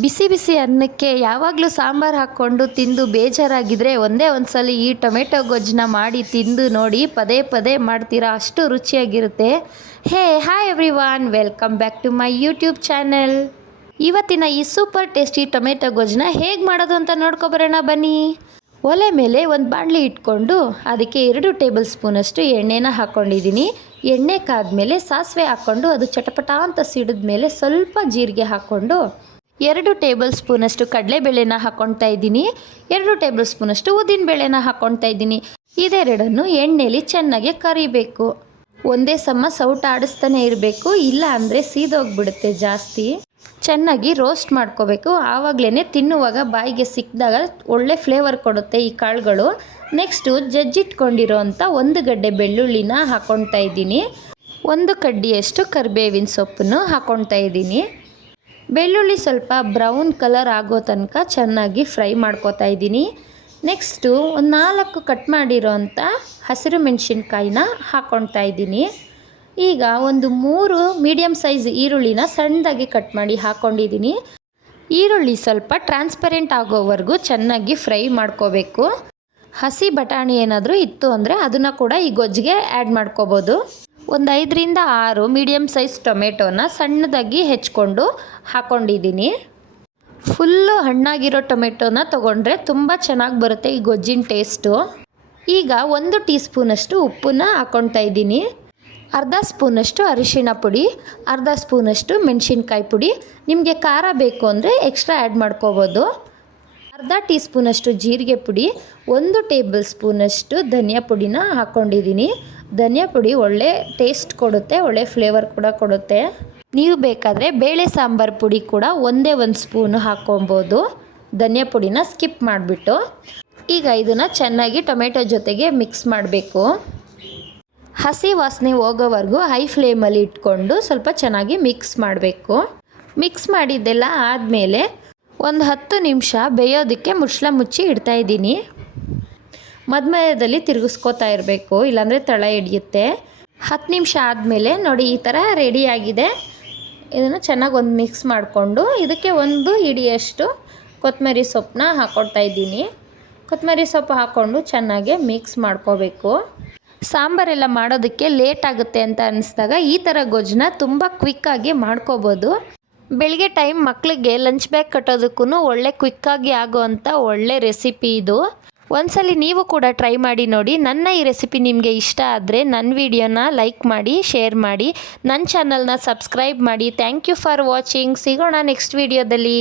ಬಿಸಿ ಬಿಸಿ ಅನ್ನಕ್ಕೆ ಯಾವಾಗಲೂ ಸಾಂಬಾರು ಹಾಕ್ಕೊಂಡು ತಿಂದು ಬೇಜಾರಾಗಿದ್ದರೆ ಒಂದೇ ಒಂದು ಸಲ ಈ ಟೊಮೆಟೊ ಗೊಜ್ಜನ್ನ ಮಾಡಿ ತಿಂದು ನೋಡಿ, ಪದೇ ಪದೇ ಮಾಡ್ತೀರಾ, ಅಷ್ಟು ರುಚಿಯಾಗಿರುತ್ತೆ. Hi everyone, welcome back to my YouTube channel. ಇವತ್ತಿನ ಈ ಸೂಪರ್ ಟೇಸ್ಟಿ ಟೊಮೆಟೊ ಗೊಜ್ಜನ್ನ ಹೇಗೆ ಮಾಡೋದು ಅಂತ ನೋಡ್ಕೊಬರೋಣ ಬನ್ನಿ. ಒಲೆ ಮೇಲೆ ಒಂದು ಬಾಣಲಿ ಇಟ್ಕೊಂಡು ಅದಕ್ಕೆ 2 ಟೇಬಲ್ ಸ್ಪೂನಷ್ಟು ಎಣ್ಣೆನ ಹಾಕ್ಕೊಂಡಿದ್ದೀನಿ. ಎಣ್ಣೆ ಕಾದ್ಮೇಲೆ ಸಾಸಿವೆ ಹಾಕ್ಕೊಂಡು ಅದು ಚಟಪಟ ಅಂತ ಸಿಡಿದ ಮೇಲೆ ಸ್ವಲ್ಪ ಜೀರಿಗೆ ಹಾಕ್ಕೊಂಡು 2 ಟೇಬಲ್ ಸ್ಪೂನಷ್ಟು ಕಡಲೆಬೇಳೆನ ಹಾಕ್ಕೊಳ್ತಾ ಇದ್ದೀನಿ. 2 ಟೇಬಲ್ ಸ್ಪೂನಷ್ಟು ಉದ್ದಿನಬೇಳೆನ ಹಾಕ್ಕೊಳ್ತಾ ಇದ್ದೀನಿ. ಇದೆರಡನ್ನು ಎಣ್ಣೆಯಲ್ಲಿ ಚೆನ್ನಾಗಿ ಕರಿಬೇಕು. ಒಂದೇ ಸಮ ಸೌಟ ಆಡಿಸ್ತಾನೆ ಇರಬೇಕು, ಇಲ್ಲ ಅಂದರೆ ಸೀದೋಗ್ಬಿಡುತ್ತೆ ಜಾಸ್ತಿ. ಚೆನ್ನಾಗಿ ರೋಸ್ಟ್ ಮಾಡ್ಕೋಬೇಕು. ಆವಾಗಲೇ ತಿನ್ನುವಾಗ ಬಾಯಿಗೆ ಸಿಕ್ಕಿದಾಗ ಒಳ್ಳೆ ಫ್ಲೇವರ್ ಕೊಡುತ್ತೆ ಈ ಕಾಳುಗಳು. ನೆಕ್ಸ್ಟು ಜಜ್ಜಿಟ್ಕೊಂಡಿರೋ ಅಂಥ 1 ಗಡ್ಡೆ ಬೆಳ್ಳುಳ್ಳಿನ ಹಾಕ್ಕೊಳ್ತಾ ಇದ್ದೀನಿ. 1 ಕಡ್ಡಿಯಷ್ಟು ಕರಿಬೇವಿನ ಸೊಪ್ಪನ್ನು ಹಾಕ್ಕೊಳ್ತಾ ಇದ್ದೀನಿ. ಬೆಳ್ಳುಳ್ಳಿ ಸ್ವಲ್ಪ ಬ್ರೌನ್ ಕಲರ್ ಆಗೋ ತನಕ ಚೆನ್ನಾಗಿ ಫ್ರೈ ಮಾಡ್ಕೋತಾ ಇದ್ದೀನಿ. ನೆಕ್ಸ್ಟು ಒಂದು 4 ಕಟ್ ಮಾಡಿರೋ ಅಂಥ ಹಸಿರು ಮೆಣಸಿನ್ಕಾಯಿನ ಹಾಕ್ಕೊಳ್ತಾ ಇದ್ದೀನಿ. ಈಗ ಒಂದು 3 ಮೀಡಿಯಮ್ ಸೈಜ್ ಈರುಳ್ಳಿನ ಸಣ್ಣದಾಗಿ ಕಟ್ ಮಾಡಿ ಹಾಕ್ಕೊಂಡಿದ್ದೀನಿ. ಈರುಳ್ಳಿ ಸ್ವಲ್ಪ ಟ್ರಾನ್ಸ್ಪರೆಂಟ್ ಆಗೋವರೆಗೂ ಚೆನ್ನಾಗಿ ಫ್ರೈ ಮಾಡ್ಕೋಬೇಕು. ಹಸಿ ಬಟಾಣಿ ಏನಾದರೂ ಇತ್ತು ಅಂದರೆ ಅದನ್ನು ಕೂಡ ಈ ಗೊಜ್ಜಿಗೆ ಆ್ಯಡ್ ಮಾಡ್ಕೋಬೋದು. ಒಂದು 5 ರಿಂದ 6 ಮೀಡಿಯಮ್ ಸೈಜ್ ಟೊಮೆಟೊನ ಸಣ್ಣದಾಗಿ ಹೆಚ್ಕೊಂಡು ಹಾಕ್ಕೊಂಡಿದ್ದೀನಿ. ಫುಲ್ಲು ಹಣ್ಣಾಗಿರೋ ಟೊಮೆಟೊನ ತೊಗೊಂಡ್ರೆ ತುಂಬ ಚೆನ್ನಾಗಿ ಬರುತ್ತೆ ಈ ಗೊಜ್ಜಿನ ಟೇಸ್ಟು. ಈಗ 1 ಟೀ ಸ್ಪೂನಷ್ಟು ಉಪ್ಪನ್ನ ಹಾಕ್ಕೊಳ್ತಾ ಇದ್ದೀನಿ. ಅರ್ಧ ಸ್ಪೂನಷ್ಟು ಅರಿಶಿಣ ಪುಡಿ, ಅರ್ಧ ಸ್ಪೂನಷ್ಟು ಮೆಣಸಿನ್ಕಾಯಿ ಪುಡಿ. ನಿಮಗೆ ಖಾರ ಬೇಕು ಅಂದರೆ ಎಕ್ಸ್ಟ್ರಾ ಆ್ಯಡ್ ಮಾಡ್ಕೋಬೋದು. ಅರ್ಧ ಟೀ ಸ್ಪೂನಷ್ಟು ಜೀರಿಗೆ ಪುಡಿ, 1 ಟೇಬಲ್ ಸ್ಪೂನಷ್ಟು ಧನಿಯಾ ಪುಡಿನ ಹಾಕ್ಕೊಂಡಿದ್ದೀನಿ. ಧನಿಯಾ ಪುಡಿ ಒಳ್ಳೆ ಟೇಸ್ಟ್ ಕೊಡುತ್ತೆ, ಒಳ್ಳೆ ಫ್ಲೇವರ್ ಕೂಡ ಕೊಡುತ್ತೆ. ನೀವು ಬೇಕಾದರೆ ಬೇಳೆ ಸಾಂಬಾರು ಪುಡಿ ಕೂಡ ಒಂದೇ 1 ಸ್ಪೂನು ಹಾಕ್ಕೊಬೋದು. ಧನಿಯಾ ಪುಡಿನ ಸ್ಕಿಪ್ ಮಾಡಿಬಿಟ್ಟು ಈಗ ಇದನ್ನು ಚೆನ್ನಾಗಿ ಟೊಮೆಟೊ ಜೊತೆಗೆ ಮಿಕ್ಸ್ ಮಾಡಬೇಕು. ಹಸಿ ವಾಸನೆ ಹೋಗೋವರೆಗೂ ಹೈ ಫ್ಲೇಮಲ್ಲಿ ಇಟ್ಕೊಂಡು ಸ್ವಲ್ಪ ಚೆನ್ನಾಗಿ ಮಿಕ್ಸ್ ಮಾಡಬೇಕು. ಮಿಕ್ಸ್ ಮಾಡಿದ್ದೆಲ್ಲ ಆದಮೇಲೆ ಒಂದು 10 ನಿಮಿಷ ಬೇಯೋದಕ್ಕೆ ಮುಚ್ಚಳ ಮುಚ್ಚಿ ಇಡ್ತಾಯಿದ್ದೀನಿ. ಮಧ್ಯದಲ್ಲಿ ತಿರುಗಿಸ್ಕೋತಾ ಇರಬೇಕು, ಇಲ್ಲಾಂದರೆ ತಳ ಹಿಡಿಯುತ್ತೆ. 10 ನಿಮಿಷ ಆದಮೇಲೆ ನೋಡಿ ಈ ಥರ ರೆಡಿಯಾಗಿದೆ. ಇದನ್ನು ಚೆನ್ನಾಗಿ ಒಂದು ಮಿಕ್ಸ್ ಮಾಡಿಕೊಂಡು ಇದಕ್ಕೆ 1 ಹಿಡಿಯಷ್ಟು ಕೊತ್ತಂಬರಿ ಸೊಪ್ಪನ್ನ ಹಾಕ್ಕೊಳ್ತಾ ಇದ್ದೀನಿ. ಕೊತ್ತಂಬರಿ ಸೊಪ್ಪು ಹಾಕ್ಕೊಂಡು ಚೆನ್ನಾಗಿ ಮಿಕ್ಸ್ ಮಾಡ್ಕೋಬೇಕು. ಸಾಂಬಾರೆಲ್ಲ ಮಾಡೋದಕ್ಕೆ ಲೇಟ್ ಆಗುತ್ತೆ ಅಂತ ಅನ್ನಿಸ್ದಾಗ ಈ ಥರ ಗೊಜ್ಜನ್ನ ತುಂಬ ಕ್ವಿಕ್ಕಾಗಿ ಮಾಡ್ಕೋಬೋದು. ಬೆಳಗ್ಗೆ ಟೈಮ್ ಮಕ್ಕಳಿಗೆ ಲಂಚ್ ಬ್ಯಾಗ್ ಕಟ್ಟೋದಕ್ಕೂ ಒಳ್ಳೆ ಕ್ವಿಕ್ಕಾಗಿ ಆಗೋವಂಥ ಒಳ್ಳೆ ರೆಸಿಪಿ ಇದು. ಒಂದ್ಸಲಿ ನೀವು ಕೂಡ ಟ್ರೈ ಮಾಡಿ ನೋಡಿ. ನನ್ನ ಈ ರೆಸಿಪಿ ನಿಮಗೆ ಇಷ್ಟ ಆದರೆ ನನ್ನ ವಿಡಿಯೋನ ಲೈಕ್ ಮಾಡಿ, ಶೇರ್ ಮಾಡಿ, ನನ್ನ ಚಾನಲ್ನ ಸಬ್ಸ್ಕ್ರೈಬ್ ಮಾಡಿ. Thank you for watching. ಸಿಗೋಣ ನೆಕ್ಸ್ಟ್ ವಿಡಿಯೋದಲ್ಲಿ.